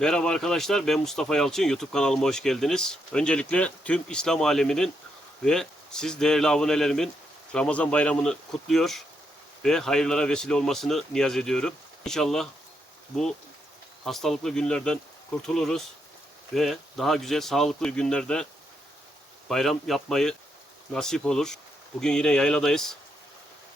Merhaba arkadaşlar ben Mustafa Yalçın YouTube kanalıma hoş geldiniz. Öncelikle tüm İslam aleminin ve siz değerli abonelerimin Ramazan bayramını kutluyor ve hayırlara vesile olmasını niyaz ediyorum. İnşallah bu hastalıklı günlerden kurtuluruz ve daha güzel sağlıklı günlerde bayram yapmayı nasip olur. Bugün yine yayladayız.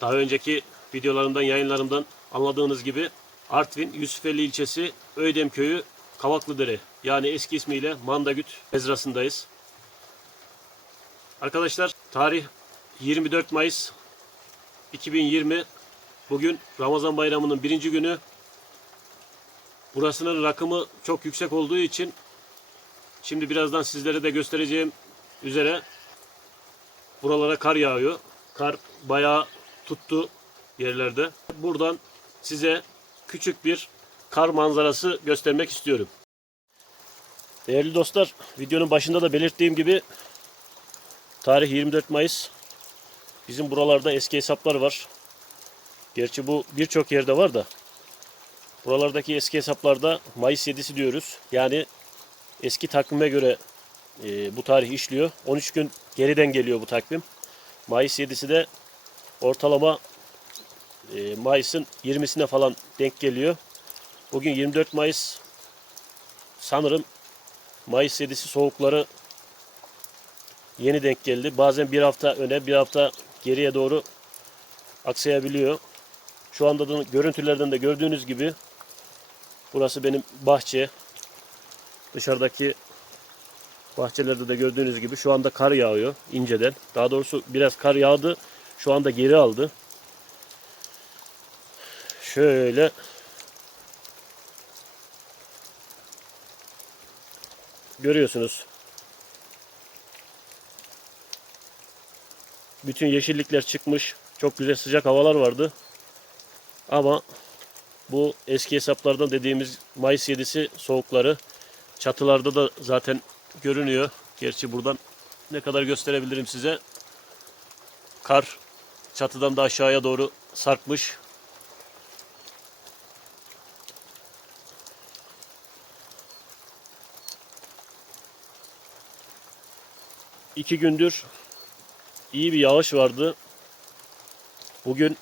Daha önceki videolarımdan, yayınlarımdan anladığınız gibi Artvin Yusufeli ilçesi Öydem köyü Kavaklıdere yani eski ismiyle Mandagüt mezrasındayız. Arkadaşlar tarih 24 Mayıs 2020 bugün Ramazan bayramının birinci günü. Burasının rakımı çok yüksek olduğu için şimdi birazdan sizlere de göstereceğim üzere buralara kar yağıyor. Kar bayağı tuttu yerlerde. Buradan size küçük bir kar manzarası göstermek istiyorum. Değerli dostlar, videonun başında da belirttiğim gibi tarih 24 Mayıs. Bizim buralarda eski hesaplar var. Gerçi bu birçok yerde var da buralardaki eski hesaplarda Mayıs 7'si diyoruz. Yani eski takvime göre e, bu tarih işliyor. 13 gün geriden geliyor bu takvim. Mayıs 7'si de ortalama e, Mayıs'ın 20'sine falan denk geliyor. Bugün 24 Mayıs sanırım Mayıs 7'si soğukları yeni denk geldi. Bazen bir hafta öne bir hafta geriye doğru aksayabiliyor. Şu anda da görüntülerden de gördüğünüz gibi burası benim bahçe. Dışarıdaki bahçelerde de gördüğünüz gibi şu anda kar yağıyor inceden. Daha doğrusu biraz kar yağdı. Şu anda geri aldı. Şöyle görüyorsunuz. Bütün yeşillikler çıkmış. Çok güzel sıcak havalar vardı. Ama bu eski hesaplardan dediğimiz Mayıs 7'si soğukları çatılarda da zaten görünüyor. Gerçi buradan ne kadar gösterebilirim size. Kar çatıdan da aşağıya doğru sarkmış. İki gündür iyi bir yağış vardı. Bugün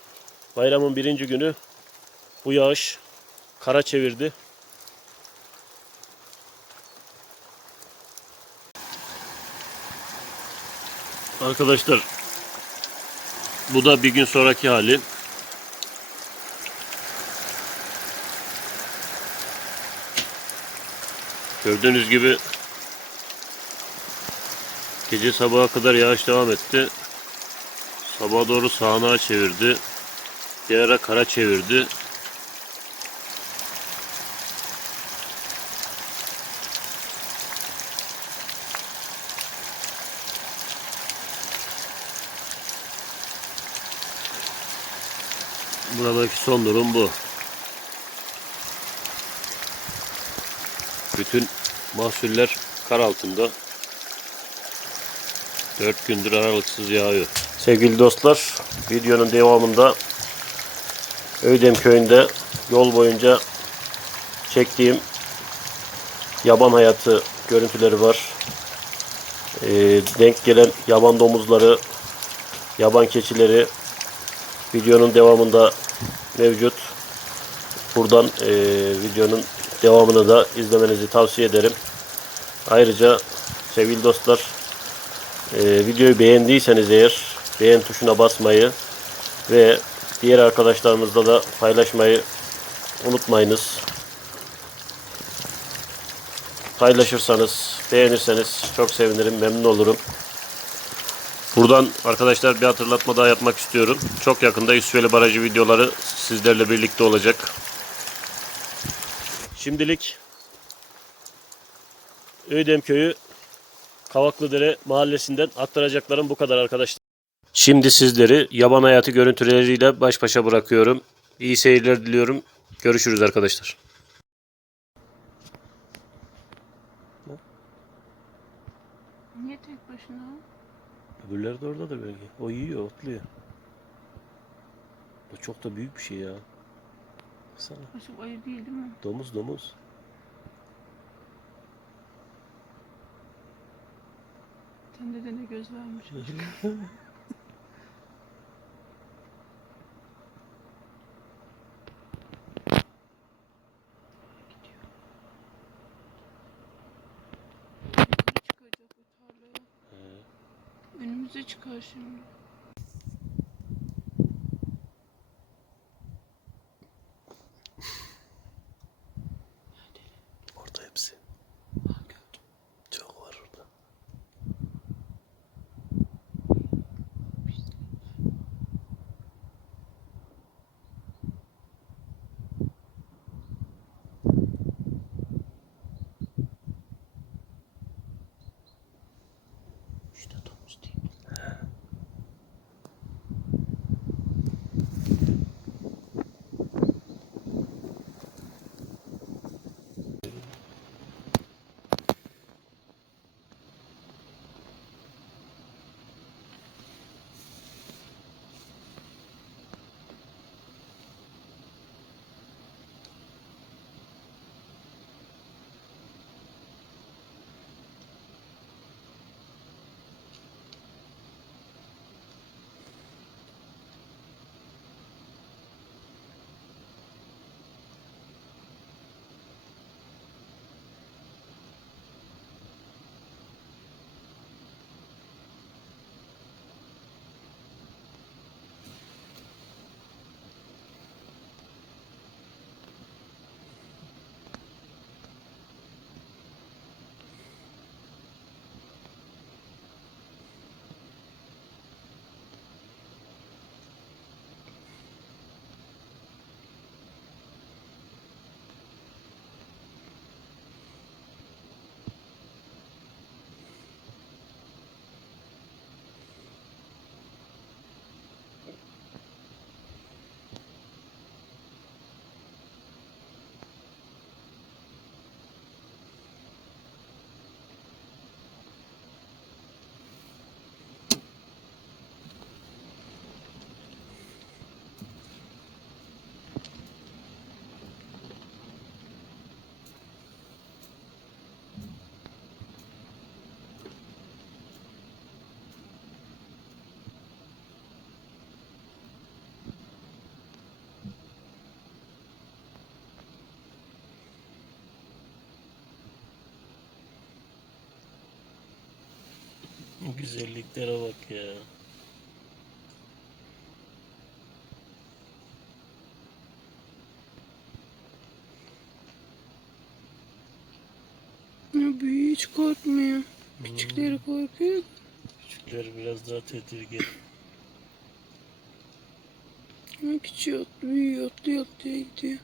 bayramın birinci günü bu yağış kara çevirdi. Arkadaşlar bu da bir gün sonraki hali. Gördüğünüz gibi gece sabaha kadar yağış devam etti. Sabaha doğru sağanağa çevirdi. Bir ara kara çevirdi. Buradaki son durum bu. Bütün mahsuller kar altında. 4 gündür aralıksız yağıyor. Sevgili dostlar, videonun devamında Öydem köyünde yol boyunca çektiğim yaban hayatı görüntüleri var. Ee, denk gelen yaban domuzları, yaban keçileri videonun devamında mevcut. Buradan e, videonun devamını da izlemenizi tavsiye ederim. Ayrıca sevgili dostlar e, videoyu beğendiyseniz eğer beğen tuşuna basmayı ve diğer arkadaşlarımızla da paylaşmayı unutmayınız. Paylaşırsanız, beğenirseniz çok sevinirim, memnun olurum. Buradan arkadaşlar bir hatırlatma daha yapmak istiyorum. Çok yakında Yusufeli Barajı videoları sizlerle birlikte olacak. Şimdilik Öydem Köyü Kavaklıdere mahallesinden aktaracaklarım bu kadar arkadaşlar. Şimdi sizleri yaban hayatı görüntüleriyle baş başa bırakıyorum. İyi seyirler diliyorum. Görüşürüz arkadaşlar. Niye tek başına? Öbürleri de oradadır belki. O yiyor, otluyor. Bu çok da büyük bir şey ya. Baksana. Başım ayı değil değil mi? Domuz domuz. Sende de ne göz varmış. Önümüze çıkar şimdi. Bu güzelliklere bak ya. Büyüğü hiç korkmuyor. Küçükleri korkuyor. Küçükler biraz daha tedirgin. Ama küçüğü otlu, büyüğü otlu otluya gidiyor.